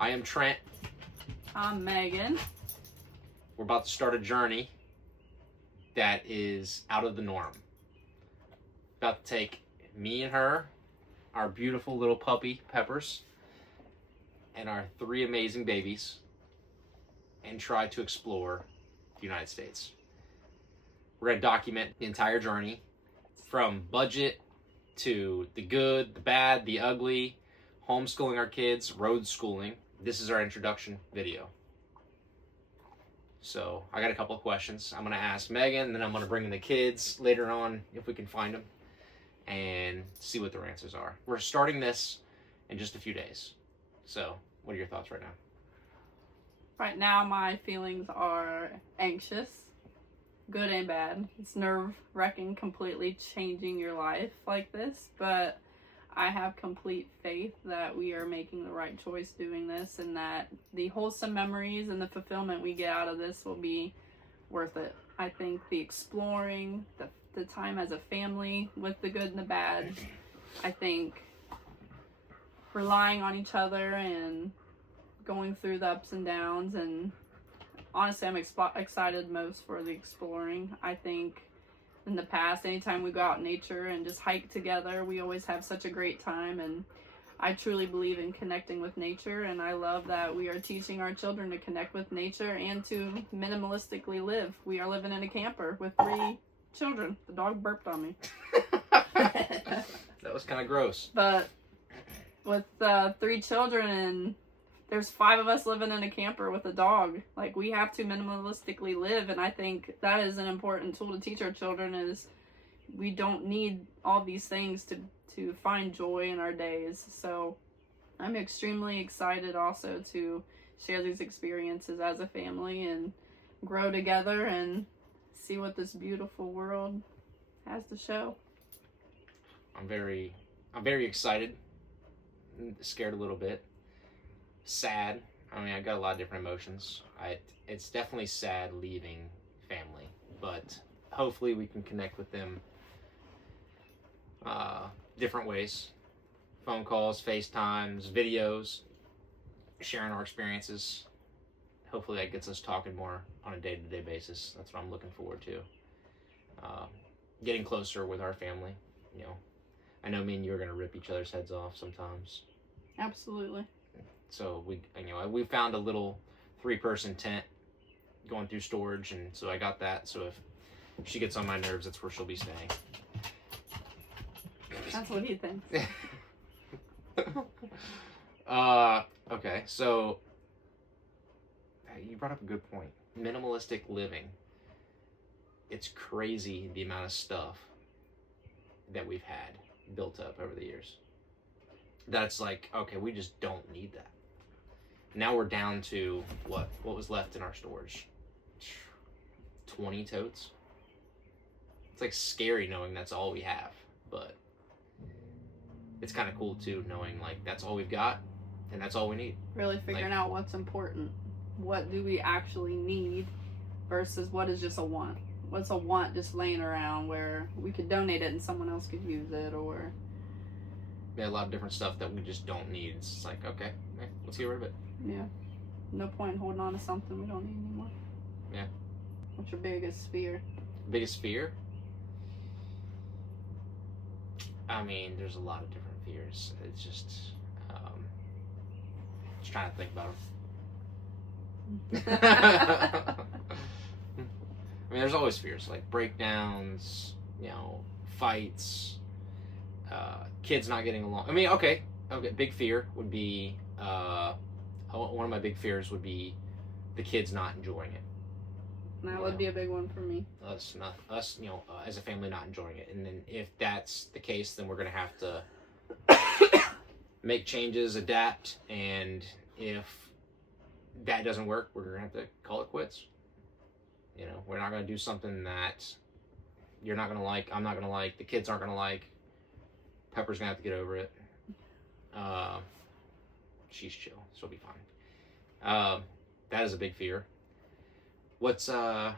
I am Trent. I'm Megan. We're about to start a journey that is out of the norm. About to take me and her, our beautiful little puppy, Peppers, and our 3 amazing babies, and try to explore the United States. We're going to document the entire journey from budget to the good, the bad, the ugly, homeschooling our kids, road schooling. This is our introduction video. So I got a couple of questions. I'm going to ask Megan, and then I'm going to bring in the kids later on if we can find them and see what their answers are. We're starting this in just a few days. So what are your thoughts right now? Right now, my feelings are anxious, good and bad. It's nerve-wracking, completely changing your life like this, but I have complete faith that we are making the right choice doing this, and that the wholesome memories and the fulfillment we get out of this will be worth it. I think the exploring, the time as a family with the good and the bad, I think relying on each other and going through the ups and downs, and honestly I'm excited most for the exploring. I think in the past, anytime we go out in nature and just hike together, we always have such a great time, and I truly believe in connecting with nature, and I love that we are teaching our children to connect with nature and to minimalistically live. We are living in a camper with 3 children. The dog burped on me. That was kind of gross. But with 3 children, and there's 5 of us living in a camper with a dog. Like, we have to minimalistically live, and I think that is an important tool to teach our children, is we don't need all these things to find joy in our days. So I'm extremely excited also to share these experiences as a family and grow together and see what this beautiful world has to show. I'm very excited, scared a little bit, sad. I mean, I got a lot of different emotions. It's definitely sad leaving family, but hopefully we can connect with them different ways. Phone calls, FaceTimes, videos, sharing our experiences. Hopefully that gets us talking more on a day-to-day basis. That's what I'm looking forward to. Getting closer with our family. You know, I know me and you are going to rip each other's heads off sometimes. Absolutely. So we found a little 3-person tent going through storage, and so I got that. So if she gets on my nerves, that's where she'll be staying. That's what he thinks. Okay, so you brought up a good point. Minimalistic living. It's crazy the amount of stuff that we've had built up over the years. That's like, okay, we just don't need that. Now we're down to what was left in our storage? 20 totes. It's like scary knowing that's all we have, but it's kind of cool too knowing like that's all we've got and that's all we need. Really figuring out what's important. What do we actually need versus what is just a want? What's a want just laying around where we could donate it and someone else could use it, or a lot of different stuff that we just don't need. It's just like, okay, let's get rid of it. Yeah. No point in holding on to something we don't need anymore. Yeah. What's your biggest fear? Biggest fear? I mean, there's a lot of different fears. It's just trying to think about them. I mean, there's always fears, like breakdowns, fights, kids not getting along. I mean, okay, big fear would be, one of my big fears would be the kids not enjoying it. That would be a big one for me. Us, as a family not enjoying it. And then if that's the case, then we're going to have to make changes, adapt, and if that doesn't work, we're going to have to call it quits. We're not going to do something that you're not going to like, I'm not going to like, the kids aren't going to like. Pepper's going to have to get over it. She's chill. She'll be fine. That is a big fear. What's your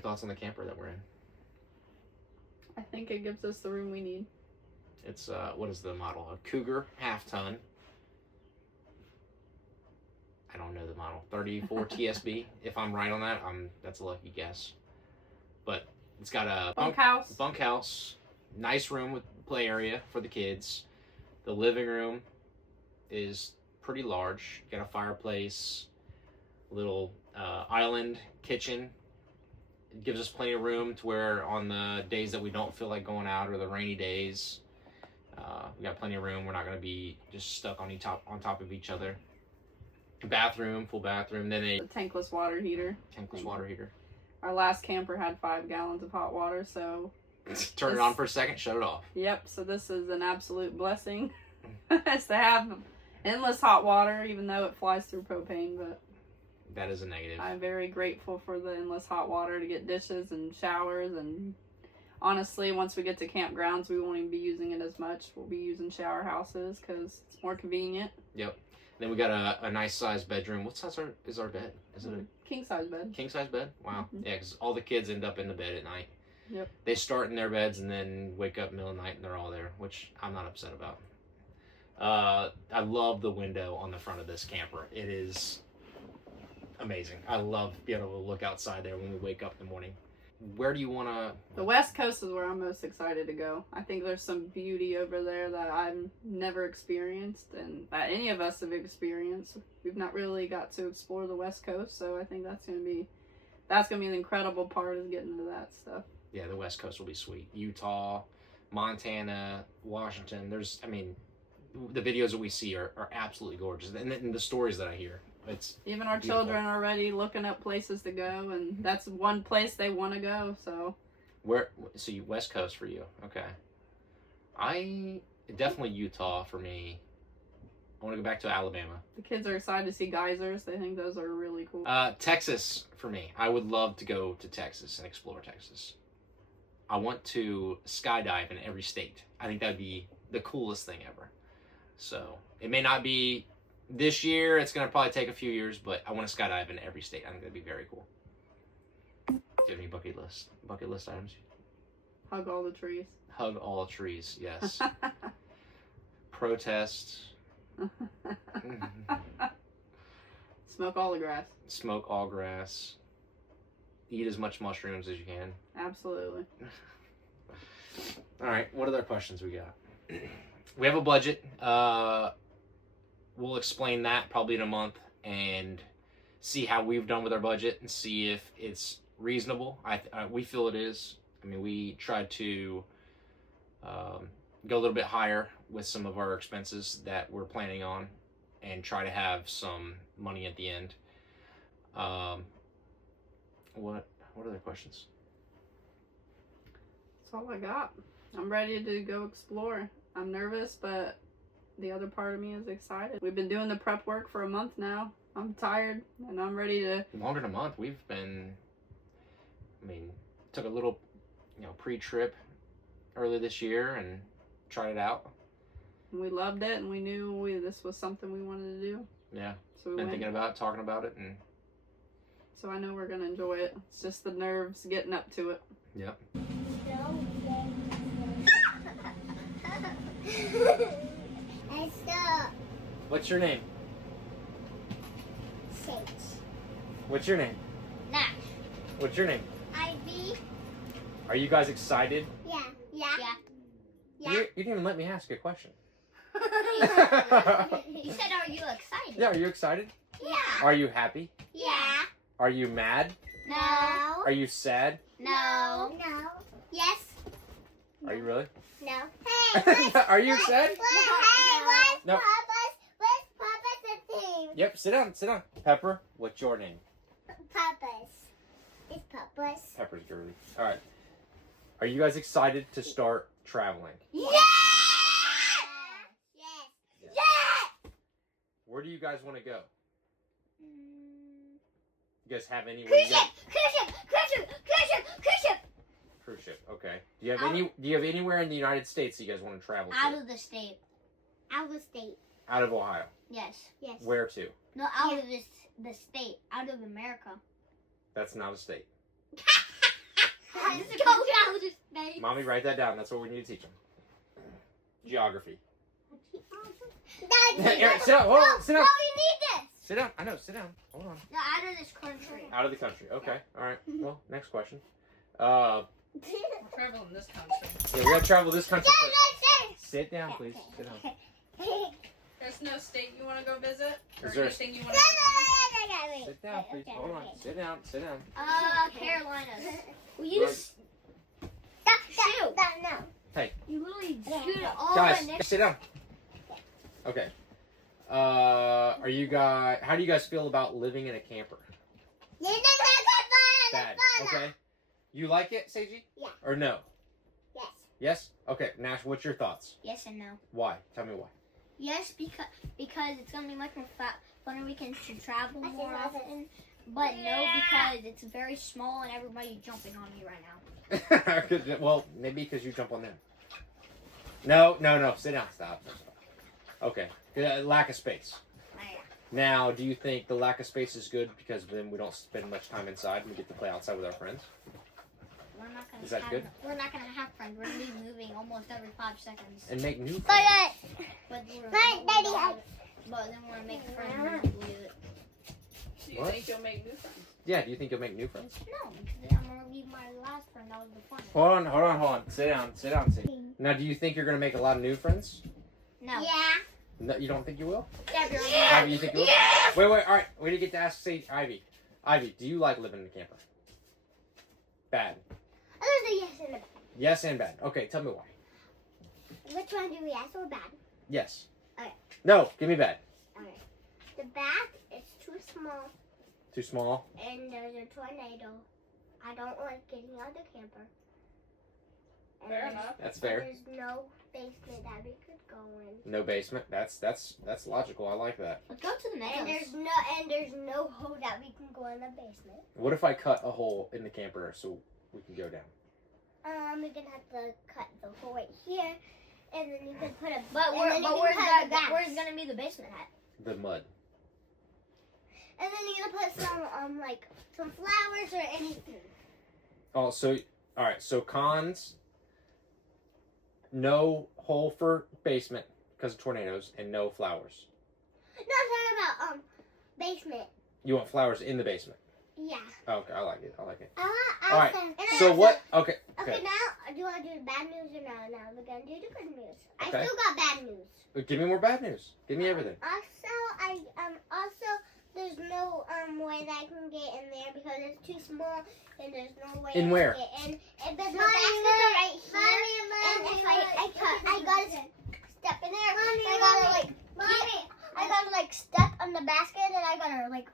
thoughts on the camper that we're in? I think it gives us the room we need. It's what is the model? A Cougar half ton. don't know the model. 34 TSB. If I'm right on that, that's a lucky guess. But it's got a bunkhouse, nice room with play area for the kids. The living room is pretty large. Got a fireplace, little island kitchen. It gives us plenty of room to where on the days that we don't feel like going out or the rainy days, we got plenty of room. We're not going to be just stuck on top of each other. Bathroom, full bathroom. Then a tankless water heater. Our last camper had 5 gallons of hot water, so turn it on for a second, shut it off. Yep. So this is an absolute blessing. It's to have endless hot water, even though it flies through propane, but that is a negative. I'm very grateful for the endless hot water to get dishes and showers, and honestly, once we get to campgrounds, we won't even be using it as much. We'll be using shower houses because it's more convenient. Yep. Then we got a nice size bedroom. What size is our bed? Is it a king size bed? King size bed? Wow. Mm-hmm. Yeah, because all the kids end up in the bed at night. Yep. They start in their beds and then wake up middle of the night and they're all there, which I'm not upset about. I love the window on the front of this camper. It is amazing. I love being able to look outside there when we wake up in the morning. Where do you want to... The West Coast is where I'm most excited to go. I think there's some beauty over there that I've never experienced and that any of us have experienced. We've not really got to explore the West Coast, so I think that's gonna be an incredible part is getting to that stuff. Yeah, the West Coast will be sweet. Utah, Montana, Washington. The videos that we see are absolutely gorgeous. And the stories that I hear. It's even our beautiful. Children are already looking up places to go, and that's one place they want to go. So West Coast for you, okay? Definitely Utah for me. I want to go back to Alabama. The kids are excited to see geysers. They think those are really cool. Texas for me. I would love to go to Texas and explore Texas. I want to skydive in every state. I think that'd be the coolest thing ever. So it may not be this year, it's going to probably take a few years, but I want to skydive in every state. I think that'd be very cool. Do you have any bucket list items? Hug all the trees. Hug all trees, yes. Protest. Smoke all the grass. Smoke all grass. Eat as much mushrooms as you can. Absolutely. All right, what other questions we got? We have a budget. We'll explain that probably in a month and see how we've done with our budget and see if it's reasonable. We feel it is. I mean, we tried to go a little bit higher with some of our expenses that we're planning on and try to have some money at the end. What other questions? That's all I got. I'm ready to go explore. I'm nervous, but the other part of me is excited. We've been doing the prep work for a month now. I'm tired and I'm ready to... Longer than a month. We've been... took a little, pre-trip early this year and tried it out. We loved it and we knew this was something we wanted to do. Yeah. So been thinking about it, talking about it, and... So I know we're going to enjoy it. It's just the nerves getting up to it. Yep. What's your name? Sage. What's your name? Nash. What's your name? Ivy. Are you guys excited? Yeah. You didn't even let me ask a question. You said, are you excited? Yeah, are you excited? Yeah. Are you happy? Yeah. Are you mad? No. Are you sad? No. No. Yes. Are you really? No. Hey, Are you excited? Where's No. Papa's the team? Yep, sit down. Pepper, what's your name? Papa's. It's Papa's. Pepper's girly. All right. Are you guys excited to start traveling? Yeah! Yes. Yes! Where do you guys want to go? You guys have any? Cruise ship! Cruise ship. Okay. Do you have anywhere in the United States that you guys want to travel to? Out of the state. Out of the state. Out of Ohio. Yes. Yes. Where to? No, out of the state. Out of America. That's not a state. Let's go out of the state. Mommy, write that down. That's what we need to teach them. Geography. Daddy. Aaron, sit down. Hold on, sit down. No, you need this. Sit down. I know. Sit down. Hold on. No, out of this country. Out of the country. Okay. All right. Well, next question. We're traveling this country. Yeah, we gotta travel this country first. Sit down, please. Sit down. There's no state you want to go visit? Or Is there a- anything you want to go see? Sit down, please. Hold on. Sit down. Sit down. Carolina. Will Right. you shoot? No. Hey. You literally shoot it all Guys, right next. sit down. Okay. Are you guys? How do you guys feel about living in a camper? Bad. Okay. You like it, Seiji? Yeah. Or no? Yes. Yes. Okay. Nash, what's your thoughts? Yes and no. Why? Tell me why. Yes, because it's gonna be much more fun. We can travel more often. But no, because it's very small and everybody's jumping on me right now. Well, maybe because you jump on them. No. Sit down. Stop. Okay. Lack of space. Now, do you think the lack of space is good because then we don't spend much time inside and we get to play outside with our friends? We're not gonna Is that have, good? We're not gonna have friends. We're gonna be moving almost every 5 seconds. And make new friends. But then we're gonna make friends. Do you What? think you'll make new friends? Yeah, do you think you'll make new friends? No, because then I'm gonna leave my last friend. That was the fun. Hold on. Sit down. Now, do you think you're going to make a lot of new friends? No. Yeah. No, you don't think you will? Yeah. Ivy, you think you will? Wait, all right. We didn't get to ask, say, Ivy. Ivy, do you like living in a camper? Bad. There's a yes and a bad. Yes and bad. Okay, tell me why. Which one do we yes or bad? Yes. Okay. No, give me bad. Okay. The bad is too small Too small? and there's a tornado. I don't like getting out of the camper. And Fair there's- enough. That's fair. There's no basement that we could go in. No basement. That's logical. I like that. Let's go to the and there's no hole that we can go in the basement. What if I cut a hole in the camper so we can go down? We're gonna have to cut the hole right here, and then you can put a. But where's gonna be the basement at? The mud. And then you're gonna put some like some flowers or anything. Oh, so all right. So cons. No hole for basement because of tornadoes, and no flowers. No, I'm talking about basement. You want flowers in the basement? Yeah. Oh, okay, I like it. All Alright. right. So what? Okay. Okay, now do you want to do the bad news or no? Now we're gonna do the good news. Okay. I still got bad news. Give me more bad news. Give me everything. Also there's no way that I can get in there because it's too small and there's no way. In where? To get in. And the baskets are right here. And if I gotta step in there. I gotta like step on the basket and I gotta like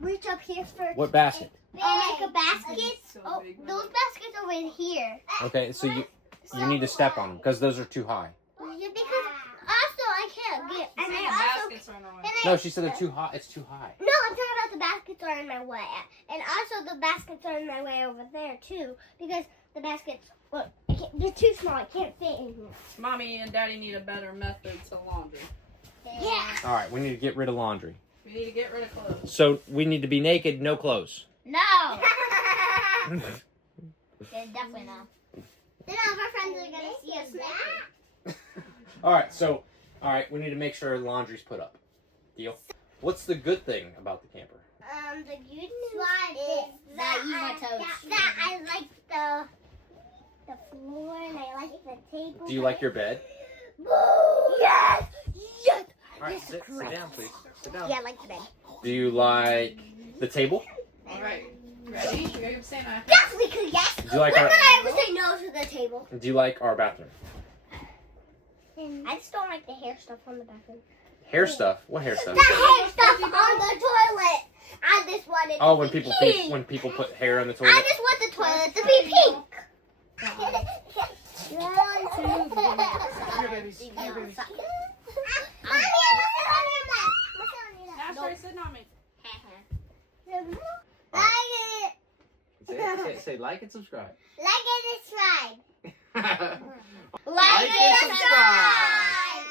reach up here for. What basket? Make a basket. So Oh, big, man. those baskets are in here. Okay, so you need to step on them because those are too high. Yeah, because also I can't get. You And say I the also. baskets are in the way. And No, she said they're too high. It's too high. No, I'm talking about the baskets are in my way. And also the baskets are in my way over there too. Because the baskets, well, they're too small. I can't fit in here. Mommy and Daddy need a better method to laundry. Yeah. All right, we need to get rid of laundry. We need to get rid of clothes. So we need to be naked, no clothes. No. Yeah, definitely no. Then all of our friends are gonna see us naked. All right, we need to make sure laundry's put up. Deal. What's the good thing about the camper? The good news is That you my toes. that I like the floor and I like the table. Do you like your bed? Yes! Yes! All right, sit down, please. Sit down. Yeah, I like the bed. Do you like the table? All right. Ready? You're gonna say that. Yes, we could, yes! Do you like When our? would I ever say no to the table? Do you like our bathroom? I just don't like the hair stuff on the bathroom. Hair stuff. What hair stuff? The hair stuff on the toilet! I just want it Oh, to when be people pink. when people put hair on the I toilet. just want the toilet to be pink! Here, babies. Here, babies. Now start sitting on me. Say like and subscribe. Like and subscribe. Like and subscribe.